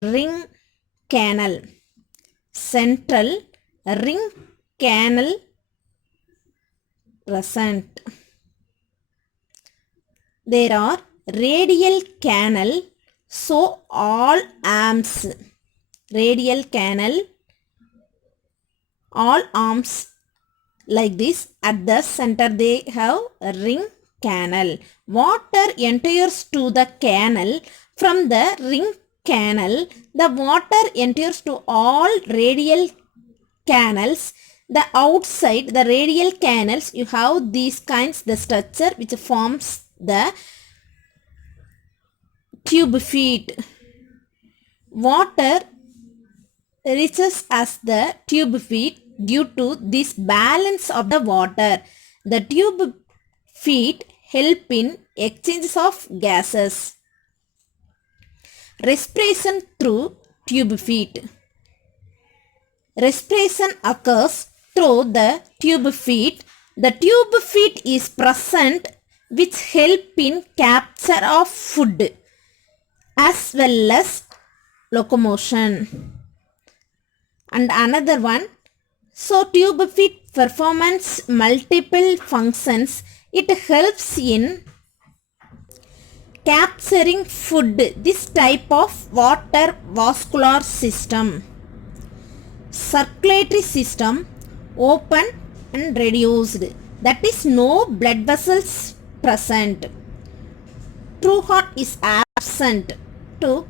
ring canal, central ring canal present. There are radial canal, so all arms, radial canal, all arms like this. At the center they have a ring canal. Water enters to the canal. From the ring canal, the water enters to all radial canals. The outside the radial canals, you have these kinds, the structure which forms the tube feet. Water reaches as the tube feet due to this balance of the water. The tube feet help in exchanges of gases. Respiration through tube feet. Respiration occurs through the tube feet. The tube feet is present which help in capture of food as well as locomotion. And another one, so tube feet performs multiple functions. It helps in capturing food. This type of water vascular system. Circulatory system open and reduced, that is no blood vessels present. True heart is absent to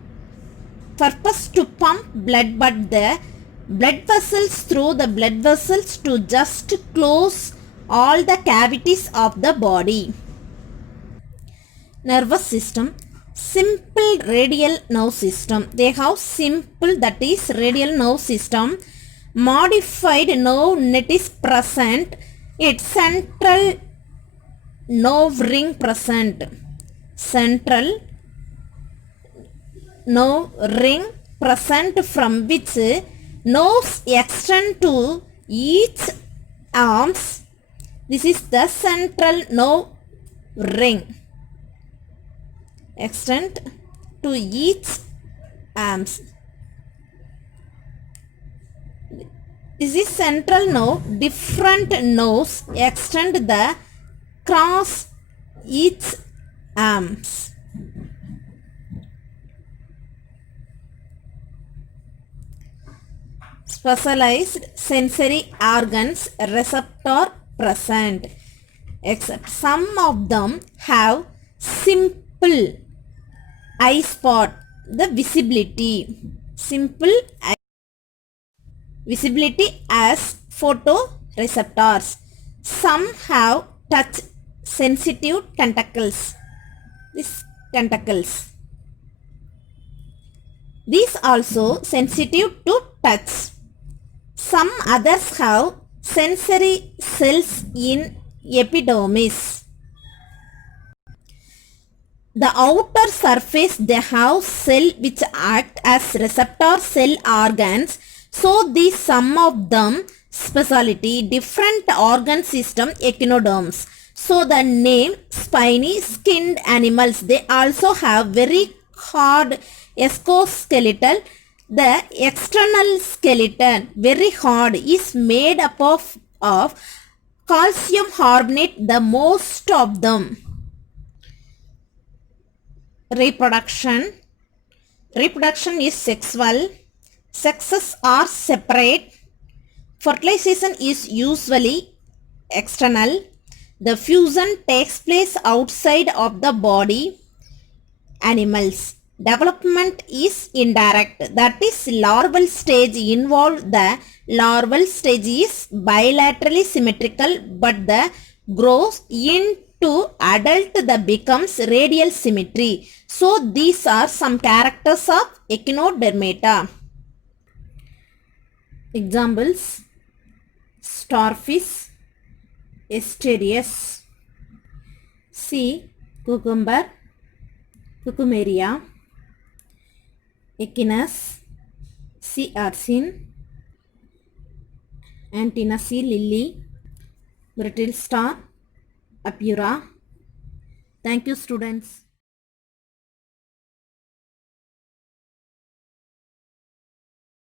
purpose to pump blood, but the blood vessels through the blood vessels to just close all the cavities of the body. Nervous system, simple radial nerve system. They have simple, that is radial nerve system. Modified nerve net is present. Its central nerve ring present. Central nerve ring present from which nerves extend to each arms. This is the central nerve ring. Extend to each arms. This is central nerve. Different nerves extend the cross each arms. Specialized sensory organs, receptor present, except some of them have simple eye spot, the visibility. Simple eye visibility as photoreceptors. Some have touch sensitive tentacles. These tentacles. These also sensitive to touch. Some others have sensory cells in epidermis. The outer surface they have cell which act as receptor cell organs. So these some of them speciality different organ system echinoderms. So the name spiny skinned animals, they also have very hard exoskeletal. The external skeleton very hard is made up of calcium carbonate, the most of them. Reproduction. Reproduction is sexual. Sexes are separate. Fertilization is usually external. The fusion takes place outside of the body. Animals. Development is indirect, that is larval stage involved. The larval stage is bilaterally symmetrical, but the grows into adult that becomes radial symmetry. So these are some characters of echinodermata. Examples: starfish, Asterias, sea cucumber, Cucumeria, Echinus, sea urchin, Antenna sea lily, brittle star, Apura. Thank you, students.